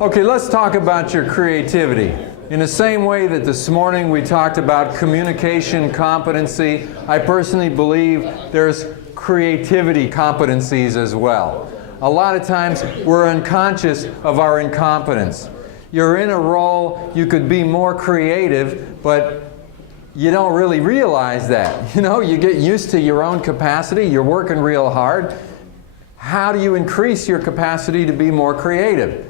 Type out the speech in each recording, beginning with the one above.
Okay, let's talk about your creativity. In the same way that this morning we talked about communication competency, I personally believe there's creativity competencies as well. A lot of times we're unconscious of our incompetence. You're in a role, you could be more creative, but you don't really realize that. You know, you get used to your own capacity, you're working real hard. How do you increase your capacity to be more creative?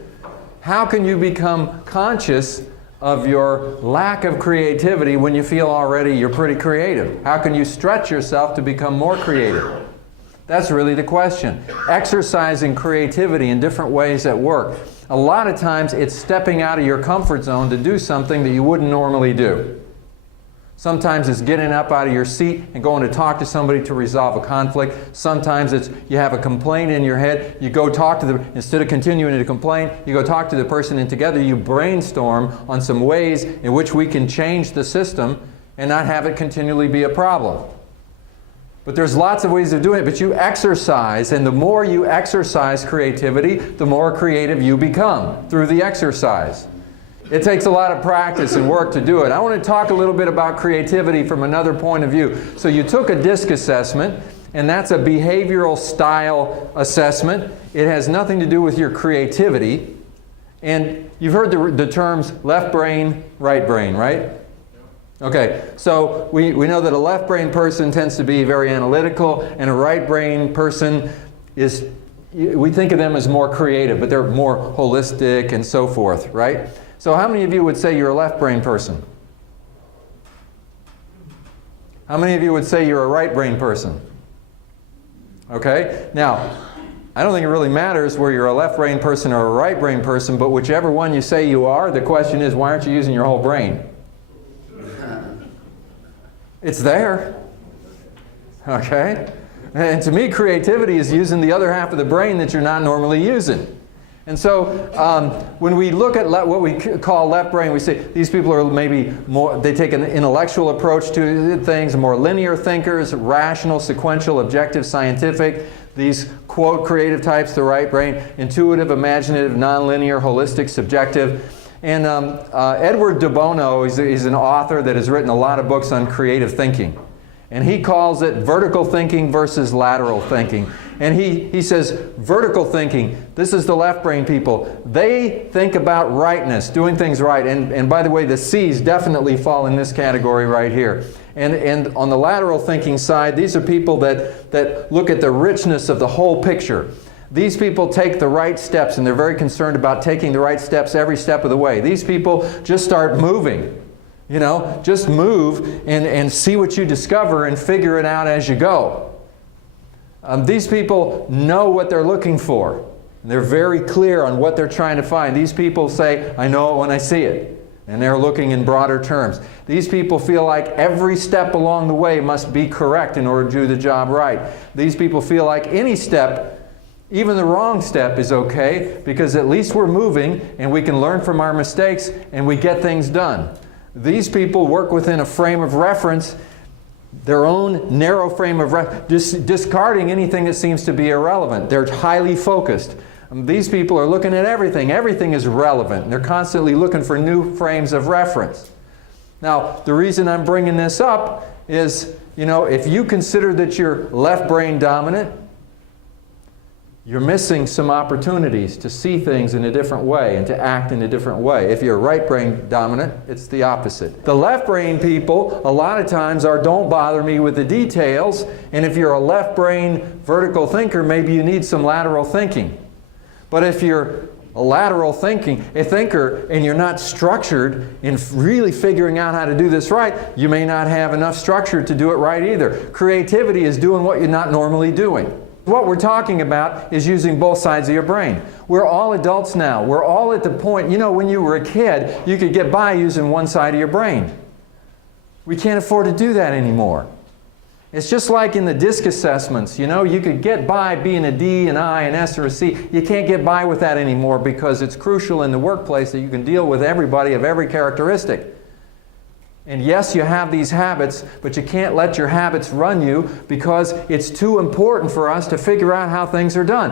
How can you become conscious of your lack of creativity when you feel already you're pretty creative? How can you stretch yourself to become more creative? That's really the question. Exercising creativity in different ways at work. A lot of times it's stepping out of your comfort zone to do something that you wouldn't normally do. Sometimes it's getting up out of your seat and going to talk to somebody to resolve a conflict. Sometimes it's you have a complaint in your head, you go talk to them, instead of continuing to complain, you go talk to the person and together you brainstorm on some ways in which we can change the system and not have it continually be a problem. But there's lots of ways of doing it, but you exercise, and the more you exercise creativity, the more creative you become through the exercise. It takes a lot of practice and work to do it. I want to talk a little bit about creativity from another point of view. So you took a DISC assessment, and that's a behavioral style assessment. It has nothing to do with your creativity. And you've heard the terms left brain, right brain, right? Okay, so we know that a left brain person tends to be very analytical, and a right brain person is, we think of them as more creative, but they're more holistic and so forth, right? So how many of you would say you're a left brain person? How many of you would say you're a right brain person? Okay, now I don't think it really matters whether you're a left brain person or a right brain person, but whichever one you say you are, the question is, why aren't you using your whole brain? It's there. Okay? And to me, creativity is using the other half of the brain that you're not normally using. And so when we look at what we call left brain, we say these people are maybe more, they take an intellectual approach to things, more linear thinkers, rational, sequential, objective, scientific. These, quote, creative types, the right brain, intuitive, imaginative, nonlinear, holistic, subjective. And Edward de Bono, he's an author that has written a lot of books on creative thinking. And he calls it vertical thinking versus lateral thinking. And he says vertical thinking, this is the left brain people. They think about rightness, doing things right. And by the way, the C's definitely fall in this category right here. And on the lateral thinking side, these are people that look at the richness of the whole picture. These people take the right steps, and they're very concerned about taking the right steps every step of the way. These people just start moving. You know, just move and see what you discover and figure it out as you go. These people know what they're looking for. They're very clear on what they're trying to find. These people say, I know it when I see it. And they're looking in broader terms. These people feel like every step along the way must be correct in order to do the job right. These people feel like any step, even the wrong step, is okay, because at least we're moving and we can learn from our mistakes and we get things done. These people work within a frame of reference, their own narrow frame of reference, discarding anything that seems to be irrelevant. They're highly focused. These people are looking at everything. Everything is relevant. They're constantly looking for new frames of reference. Now, the reason I'm bringing this up is, you know, if you consider that you're left brain dominant, you're missing some opportunities to see things in a different way and to act in a different way. If you're right brain dominant, it's the opposite. The left brain people, a lot of times, are don't bother me with the details. And if you're a left brain vertical thinker, maybe you need some lateral thinking. But if you're a lateral thinker, and you're not structured in really figuring out how to do this right, you may not have enough structure to do it right either. Creativity is doing what you're not normally doing. What we're talking about is using both sides of your brain. We're all adults now. We're all at the point, you know, when you were a kid, you could get by using one side of your brain. We can't afford to do that anymore. It's just like in the DISC assessments, you know, you could get by being a D, an I, an S, or a C. You can't get by with that anymore because it's crucial in the workplace that you can deal with everybody of every characteristic. And yes, you have these habits, but you can't let your habits run you because it's too important for us to figure out how things are done.